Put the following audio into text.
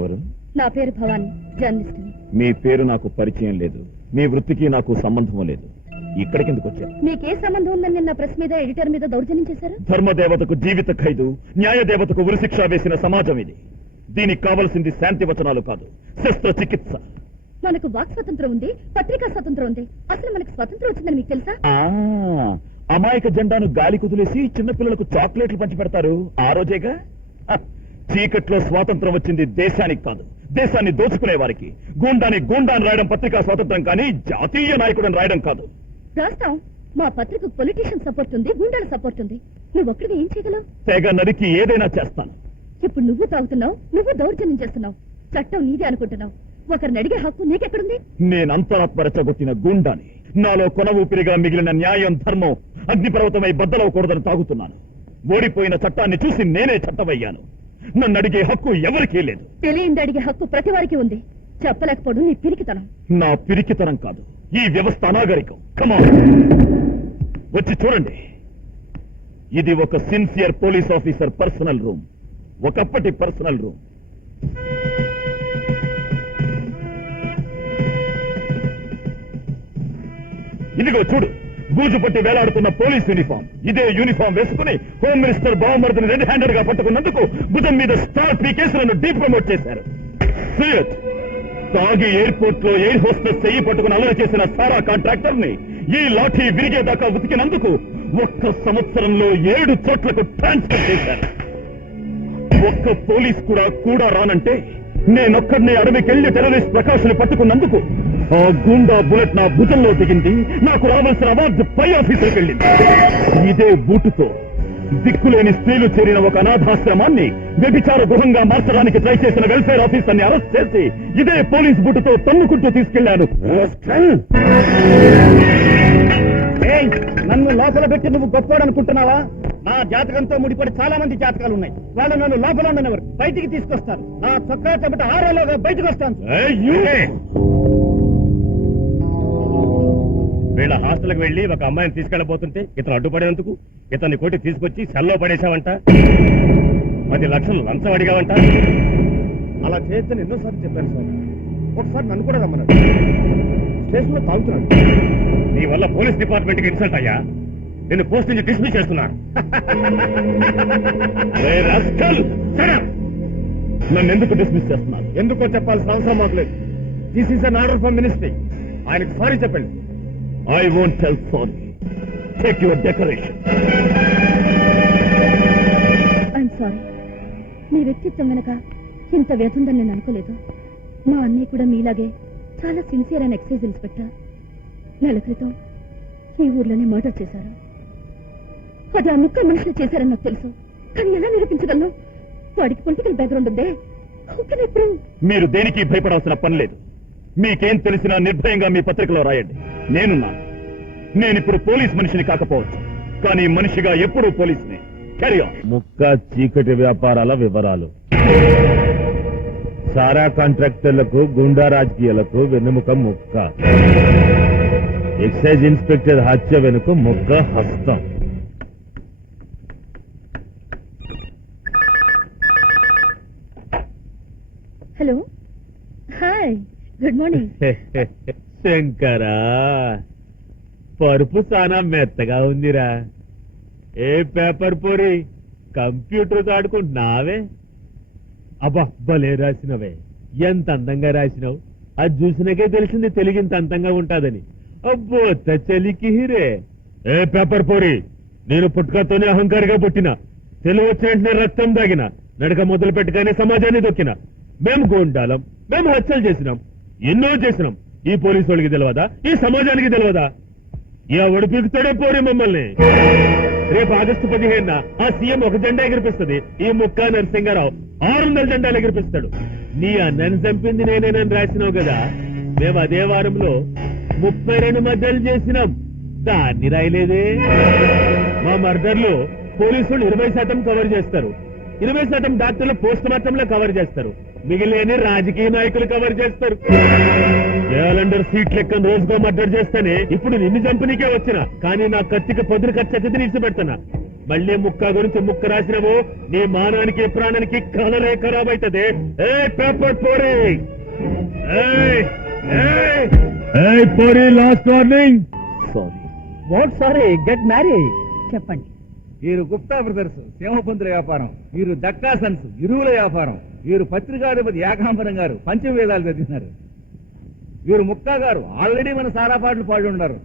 ఎవరు? నా పేరు భవాని, జర్నలిస్ట్. మీ పేరు నాకు పరిచయం లేదు, మీ వృత్తికి నాకు సంబంధం లేదు. ఇక్కడికి ఎందుకు వచ్చారు? మీకే సంబంధం ఉందని నిన్న ప్రెస్ మీద ఎడిటర్ మీద దౌర్జన్యం చేశారు. ధర్మదేవతకు జీవిత ఖైదు, న్యాయ దేవతకు ఉరిశిక్ష వేసిన సమాజం ఇది. దీనికి కావలసింది శాంతి వచనాలు కాదు, శస్త్రచికిత్స. మనకు వాక్ స్వతంత్రం ఉంది, పత్రికా స్వతంత్రం ఉంది. అసలు మనకు స్వతంత్రం వచ్చిందని మీకు తెలుసా? అమాయక జెండాను గాలి కుదిలేసి చిన్నపిల్లలకు చాక్లెట్లు పంచి పెడతారు ఆ రోజేగా. చీకట్లో స్వాతంత్రం వచ్చింది దేశానికి కాదు, దేశాన్ని దోచుకునే వారికి. గూండాని గూండాన్ని రాయడం పత్రికా స్వాతంత్రం కానీ జాతీయ నాయకుడని రాయడం కాదు. రాస్తాం. మా పత్రికకు పొలిటీషియన్ సపోర్ట్ ఉంది, గూండాల సపోర్ట్ ఉంది. నువ్వు ఒక్కడిగా ఏం చేయగలవు? తెగ నరికి ఏదైనా చేస్తాను. ఇప్పుడు నువ్వు తాగుతున్నావు, నువ్వు దౌర్జన్యం చేస్తున్నావు. చట్టం నీదే అనుకుంటున్నావు. ఒకరిని అడిగే హక్కు నీకెక్కడుంది? నేనంతరాత్మ రెచ్చగొట్టిన గుండాని. నాలో కొన ఊపిరిగా మిగిలిన న్యాయం, ధర్మం అగ్నిపర్వతమై బద్దలవకూడదని తాగుతున్నాను. ఓడిపోయిన చట్టాన్ని చూసి నేనే చట్టమయ్యాను. నన్ను అడిగే హక్కు ఎవరికీ లేదు. తెలియంది అడిగే హక్కు ప్రతి వారికి ఉంది. చెప్పలేకపోవడం నీ పిరికితనం. నా పిరికితనం కాదు, ఈ వ్యవస్థ అనాగరికం. కమాన్, వచ్చి చూడండి. ఇది ఒక sincere police officer personal room, ఒకప్పటి పర్సనల్ రూమ్. ఇదిగో చూడు, బూజు పట్టి వేలాడుతున్న పోలీస్ యూనిఫామ్. ఇదే యూనిఫామ్ వేసుకుని హోమ్ మినిస్టర్ బావమర్దిని రెడ్ హ్యాండెడ్ గా పట్టుకున్నందుకు భుజం మీద స్టార్ కేసులను డీ ప్రమోట్ చేశారు. తాగి ఎయిర్పోర్ట్ లో ఎయిర్ హోస్టెస్ చెయ్యి పట్టుకుని అల్లరి చేసిన సారా కాంట్రాక్టర్ ని ఈ లాఠీ విరిగేదాకా ఉతికినందుకు 1 సంవత్సరంలో 7 చోట్లకు ట్రాన్స్ఫర్ చేశారు. ఒక్క పోలీస్ కూడా రానంటే నేనొక్కడినే అడవికెళ్లి టెర్రరిస్ట్ ప్రకాష్ ని పట్టుకున్నందుకు ఆ గుండా బుల్లెట్ నా భుజంలో దిగింది. నాకు రావాల్సిన అవార్డు పై ఆఫీసర్కి వెళ్ళింది. ఇదే బూటుతో దిక్కులేని స్త్రీలు చేరిన ఒక అనాథాశ్రమాన్ని వ్యభిచార గృహంగా మార్చడానికి ట్రై చేసిన వెల్ఫేర్ ఆఫీసర్ ని అరెస్ట్ చేసి ఇదే పోలీస్ బూటుతో తన్నుకుంటూ తీసుకెళ్లాను. నన్ను లోపల పెట్టి నువ్వు గొప్పవాడనుకుంటున్నావా? నా జాతకంతో ముడిపడి చాలా మంది జాతకాలు ఉన్నాయి. వాళ్ళు నన్ను లోపల ఉండనివ్వరు, బయటికి తీసుకొస్తారు. నా చొక్కా చెబుట ఆరేలోగా బయటకు వస్తాను. వీళ్ళ హాస్టల్కి వెళ్లి ఒక అమ్మాయిని తీసుకెళ్లబోతుంటే ఇతను అడ్డుపడేందుకు ఇతన్ని కొట్టి తీసుకొచ్చి సెల్లో పడేశావంట. 10 లక్షలు లంచం అడిగావంట. అలా చేస్తే ఎన్నోసార్లు చెప్పాను సార్. ఒకసారి నన్ను కూడా రమ్మన్నాడు. స్టేషన్ లో తాగుతున్నాడు. నీ వల్ల పోలీస్ డిపార్ట్మెంట్ కి ఇన్సల్ట్ అయ్యా. నిన్ను పోస్ట్ నుంచి డిస్మిస్ చేస్తున్నా. నన్ను ఎందుకు డిస్మిస్ చేస్తున్నారు? ఎందుకో చెప్పాల్సిన అవసరం మాకు లేదు. This is an order from ministry. ఆయనకు సారీ చెప్పండి. I won't tell sorry. Take your decoration. I'm sorry. మీ వ్యక్తిత్వం వెనక ఇంత వ్యతుందని నేను అనుకోలేదు. మా అన్నయ్య కూడా మీలాగే చాలా సిన్సియర్ అండ్ ఎక్సైజ్ ఇన్స్పెక్టర్. నెల క్రితం ఈ ఊర్లోనే మర్డర్ చేశారు. అది ఆ ముక్క మనుషులు చేశారని నాకు తెలుసు. కానీ ఎలా నిరూపించగలను? వాడికి పొలిటికల్ బ్యాక్గ్రౌండ్ ఉందే. మీరు దేనికి భయపడాల్సిన పని లేదు. మీకేం తెలిసినా నిర్భయంగా మీ పత్రికలో రాయండి. నేనున్నాను. నేనిప్పుడు పోలీస్ మనిషిని కాకపోవచ్చు, కానీ మనిషిగా ఎప్పుడూ పోలీసుని. Carry on. ముక్క చీకటి వ్యాపారాల వివరాలు. సారా కాంట్రాక్టర్లకు, గుండా రాజకీయాలకు వెన్నెముక ముక్క. ఎక్సైజ్ ఇన్స్పెక్టర్ హత్య వెనుక ముక్క హస్తం. Hello, hi, good morning. శంకరా, పరుపు చాలా మెత్తగా ఉందిరా. ఏ పేపర్ పోరి కంప్యూటర్ ఆడుకుంటున్నావే? అబ్బా, భలే రాసినవే. ఎంత అందంగా రాసినావు. అది చూసినాకే తెలిసింది తెలుగు ఇంత అందంగా ఉంటాదని. అబ్బో చలికి హిరే. ఏ పేపర్ పోరి, నేను పుట్టుకతోనే అహంకారిగా పుట్టిన, తెలుగు వచ్చినట్టు రక్తం దాగిన, నడక మొదలు పెట్టగానే సమాజాన్ని దొక్కిన. మేము గోండాలం, మేము హత్యలు చేసినాం, ఎన్నో చేసినాం. ఈ పోలీసు వాళ్ళకి తెలియదా? ఈ సమాజానికి తెలియదా? ఎవడు పీకుతాడే పోరి మమ్మల్ని. రేపు ఆగస్టు 15న ఆ సీఎం ఒక జెండా ఎగిరిపిస్తుంది. ఈ ముక్కా నరసింహారావు 600 జెండాలు ఎగిరిపిస్తాడు. నీ అన్నని చంపింది నేనేనని రాసినావు కదా. మేము అదే వారంలో 32 మర్డర్లు చేసినాం. దాన్ని రాయలేదే. మా మర్డర్లు పోలీసులు 20% కవర్ చేస్తారు. 20% డాక్టర్లు పోస్ట్ మార్టం లో కవర్ చేస్తారు. మిగిలిన రాజకీయ నాయకులు కవర్ చేస్తారు. క్యాలెండర్ సీట్ లెక్క రోజుకో మర్డర్ చేస్తానే. ఇప్పుడు నిన్ను చంపనీకే వచ్చిన, కానీ నా కత్తికి పొద్దున ఖర్చు నిలిచిపెడతానా. మళ్ళీ ముక్క గురించి ముక్క రాసినవు నీ మానానికి ప్రాణానికి కలరే ఖరాబ్ అవుతుంది. ఏ paper Pori, Pori, last warning. Sorry. What sorry, get marry. చెప్పండి. వీరు గుప్తా బ్రదర్స్ సింహపంతుల వ్యాపారం, వీరు దక్కా సన్స్ ఇరువుల వ్యాపారం, వీరు పత్రికాధిపతి ఏకాంబరం గారు పంచవేదాలు చదివినారు, వీరు ముక్కా గారు ఆల్రెడీ మన సారా పాటలు పాడి ఉన్నారు.